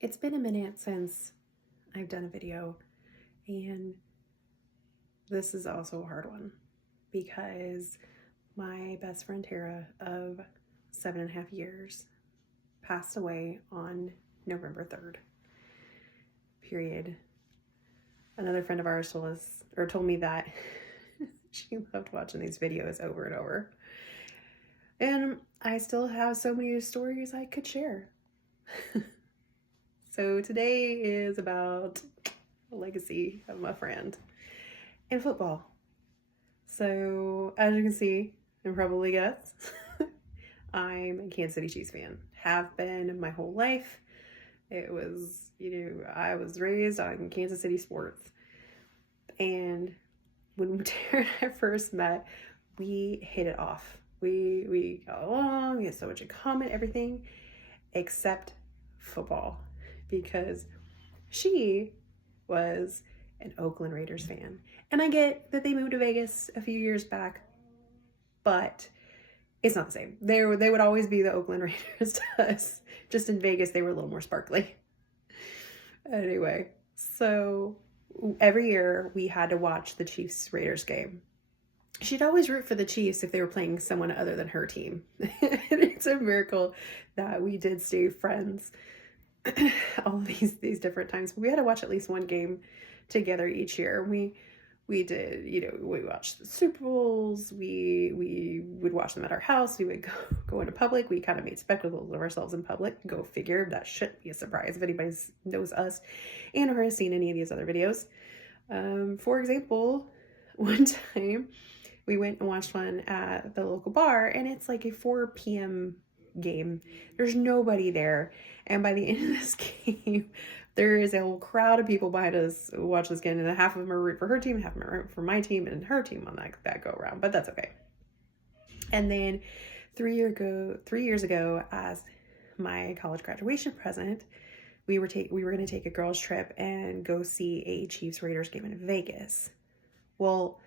It's been a minute since I've done a video, and this is also a hard one because my best friend Tara of 7.5 years passed away on November 3rd. Period. Another friend of ours told me that she loved watching these videos over and over. And I still have so many stories I could share. So today is about the legacy of my friend in football. So as you can see and probably guess, I'm a Kansas City Chiefs fan. Have been my whole life. It was, I was raised on Kansas City sports. And when Tara and I first met, we hit it off. We got along, we had so much in common, everything except football, because she was an Oakland Raiders fan. And I get that they moved to Vegas a few years back, but it's not the same. They would always be the Oakland Raiders to us. Just in Vegas, they were a little more sparkly. Anyway, so every year we had to watch the Chiefs Raiders game. She'd always root for the Chiefs if they were playing someone other than her team. And it's a miracle that we did stay friends all these different times. We had to watch at least one game together each year. We did, we watched the Super Bowls. We would watch them at our house. We would go into public. We kind of made spectacles of ourselves in public. Go figure. That shouldn't be a surprise if anybody knows us and or has seen any of these other videos. For example, one time we went and watched one at the local bar, and it's like a 4 p.m. game. There's nobody there. And by the end of this game, there is a whole crowd of people behind us who watch this game, and half of them are rooting for her team, and half of them are rooting for my team and her team on that go around, but that's okay. And then 3 years ago, as my college graduation present, we were going to take a girls trip and go see a Chiefs Raiders game in Vegas. Well,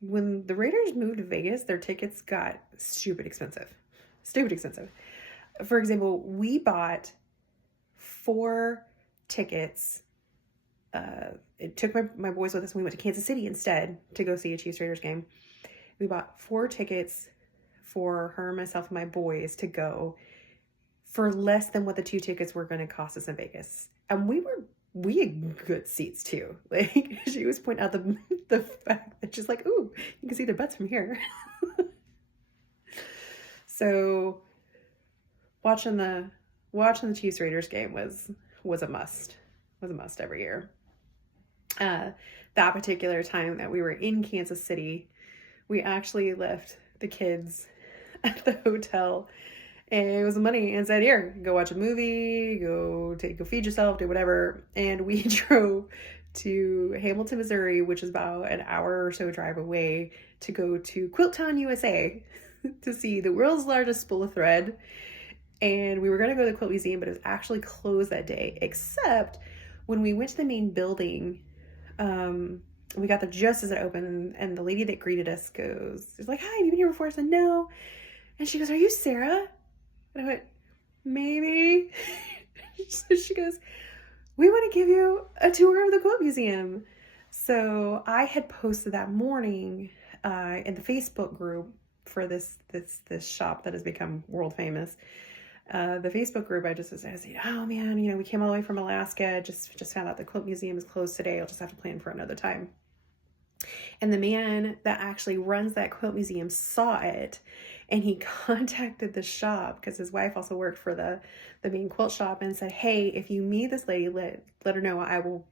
when the Raiders moved to Vegas, their tickets got stupid expensive. For example, we bought 4 tickets. It took my boys with us, and we went to Kansas City instead to go see a Chiefs Raiders game. We bought 4 tickets for her, myself, and my boys to go for less than what the 2 tickets were going to cost us in Vegas. And we had good seats too. Like, she was pointing out the fact that she's like, ooh, you can see the butts from here. So watching the Chiefs Raiders game was a must every year. That particular time that we were in Kansas City, we actually left the kids at the hotel, and it was money, and said, here, go watch a movie, go feed yourself, do whatever. And we drove to Hamilton, Missouri, which is about an hour or so drive away, to go to Quilttown, USA to see the world's largest spool of thread. And we were going to go to the Quilt Museum, but it was actually closed that day, except when we went to the main building. We got there just as it opened, and the lady that greeted us is like, hi, have you been here before? I said, no. And she goes, are you Sarah? And I went, maybe. So she goes, we want to give you a tour of the Quilt Museum. So I had posted that morning in the Facebook group for this shop that has become world famous. The Facebook group, I said, oh man, we came all the way from Alaska, just found out the Quilt Museum is closed today. I'll just have to plan for another time. And the man that actually runs that Quilt Museum saw it, and he contacted the shop, because his wife also worked for the main quilt shop, and said, hey, if you meet this lady, let her know. I will,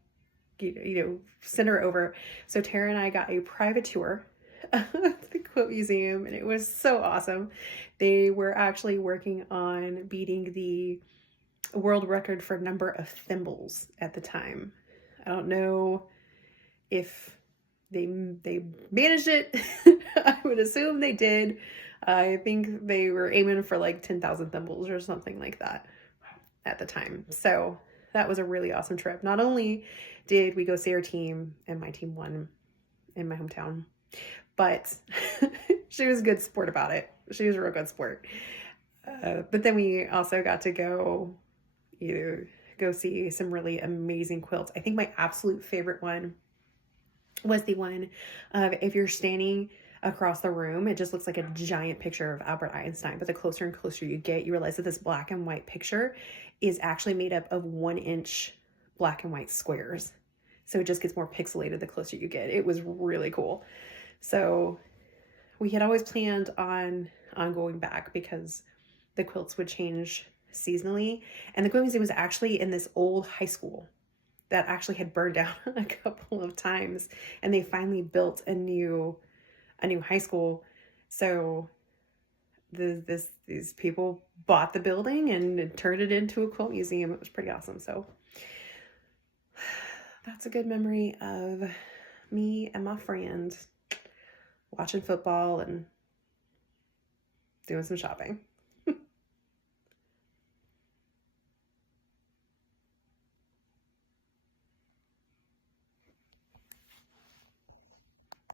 send her over. So Tara and I got a private tour of the Quilt Museum, and it was so awesome. They were actually working on beating the world record for number of thimbles at the time. I don't know if they managed it. I would assume they did. I think they were aiming for like 10,000 thimbles or something like that at the time. So that was a really awesome trip. Not only did we go see our team, and my team won in my hometown, but she was a good sport about it. She was a real good sport. But then we also got to go go see some really amazing quilts. I think my absolute favorite one was the one of, if you're standing across the room, it just looks like a giant picture of Albert Einstein. But the closer and closer you get, you realize that this black and white picture is actually made up of 1-inch black and white squares. So it just gets more pixelated the closer you get. It was really cool. So we had always planned on going back because the quilts would change seasonally. And the Quilt Museum was actually in this old high school that actually had burned down a couple of times, and they finally built a new high school. So these people bought the building and turned it into a quilt museum. It was pretty awesome. So that's a good memory of me and my friend watching football and doing some shopping.